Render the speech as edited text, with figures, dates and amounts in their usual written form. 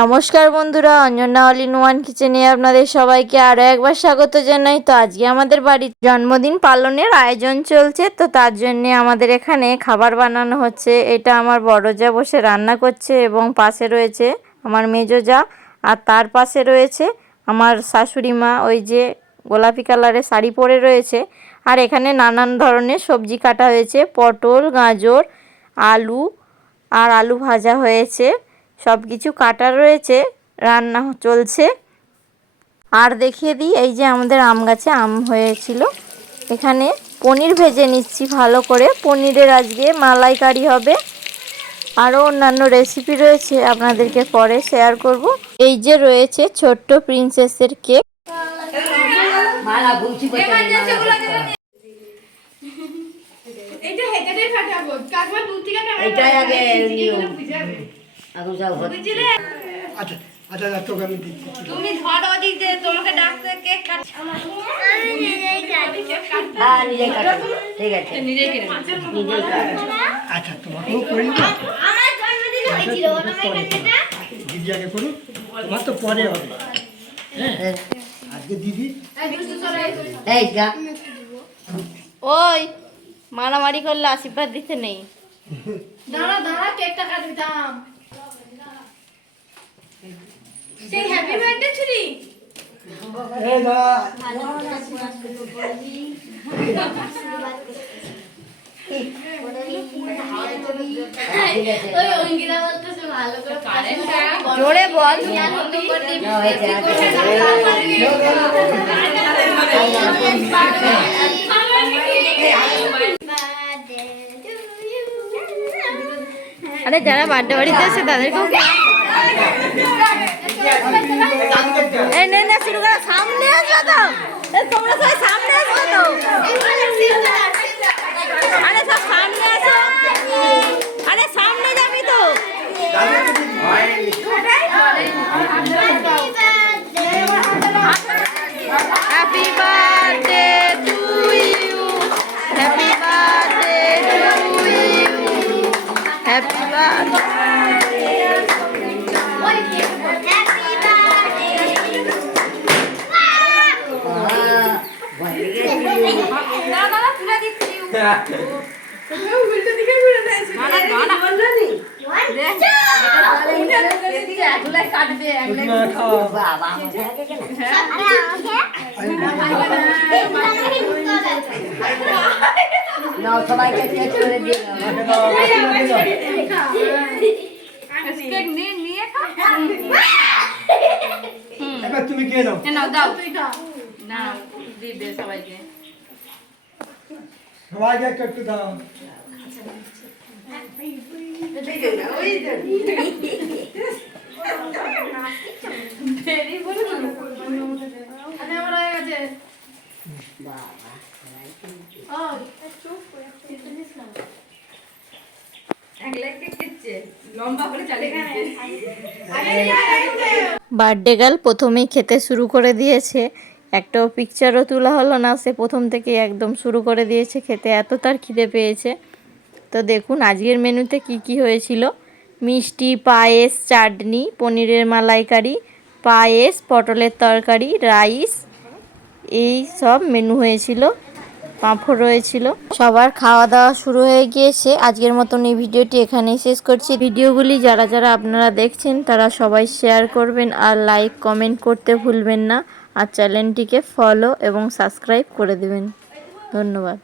নমস্কার বন্ধুরা, Anjana all in one কিচেনে আপনাদের সবাইকে আরও একবার স্বাগত জানাই। তো আজকে আমাদের বাড়ির জন্মদিন পালনের আয়োজন চলছে, তো তার জন্য আমাদের এখানে খাবার বানানো হচ্ছে। এটা আমার বড় জা বসে রান্না করছে এবং পাশে রয়েছে আমার মেজো জা, আর তার পাশে রয়েছে আমার শাশুড়ি মা, ওই যে গোলাপি কালারের শাড়ি পরে রয়েছে। আর এখানে নানান ধরনের সবজি কাটা হয়েছে, পটল, গাজর, আলু, আর আলু ভাজা হয়েছে, সব কিছু কাটা রয়েছে, রান্না চলছে। আর দেখিয়ে দিই, এই যে আমাদের আম গাছে আম হয়েছিল, এখানে পনির ভেজে নিচ্ছি ভালো করে। পনিরের আজকে মালাইকারি হবে, আরও অন্যান্য রেসিপি রয়েছে, আপনাদেরকে পরে শেয়ার করব। এই যে রয়েছে ছোট্ট প্রিন্সেসের কেক। তুমি ধরো দিতে তোমাকে ডাকতে কেক কাটছো। ঠিক আছে নিজেই কিনে আচ্ছা তোমাকেও করি না। আমার জন্মদিন হয়েছিল তোমার কেকটা দিদি আগে করো, তোমার তো পরে হবে। হ্যাঁ আজকে দিদি এই যা ওই মারামারি করলে আশীর্বাদ দিতে নেই। দাঁড়া দাঁড়া কেকটা কাটি দাম। সেই হ্যাপি বার্থডে ছুরি এই দাঁড়া ওই অঙ্গিরা বলতেছে ভালো করে কারেন্টটা জোরে বল। আরে যারা বার্থডে বাড়িতে এসে তাদেরকেও এই না শুরু করা, সামনে আসবে তো, তোমরা সবাই সামনে আসবে তো, আরে সব সামনে আসো, আরে সামনে যাবি তো। Happy birthday to you, happy birthday to you, happy birthday. সবাইকে চেক করে দিয়ে এবার তুমি কে নাও দাও না দিবে সবাইকে, সবাইকে একটু দাও। বার্থডে গার্ল প্রথমেই খেতে শুরু করে দিয়েছে, একটাও পিকচারও তোলা হলো না, সে প্রথম থেকে একদম শুরু করে দিয়েছে খেতে, এত তার খিদে পেয়েছে। তো দেখুন আজকের মেনুতে কি কি হয়েছিল: মিষ্টি, পায়েস, চাটনি, পনিরের মালাইকারি, পায়েস, পটলের তরকারি, রাইস, এই সব মেনু হয়েছিল, পাঁপড় রয়েছিল। সবার খাওয়া দাওয়া শুরু হয়ে গিয়েছে। আজকের মতন এই ভিডিওটি এখানেই শেষ করছি। ভিডিওগুলি যারা যারা আপনারা দেখছেন তারা সবাই শেয়ার করবেন, আর লাইক কমেন্ট করতে ভুলবেন না, আর চ্যানেলটিকে ফলো এবং সাবস্ক্রাইব করে দেবেন। ধন্যবাদ।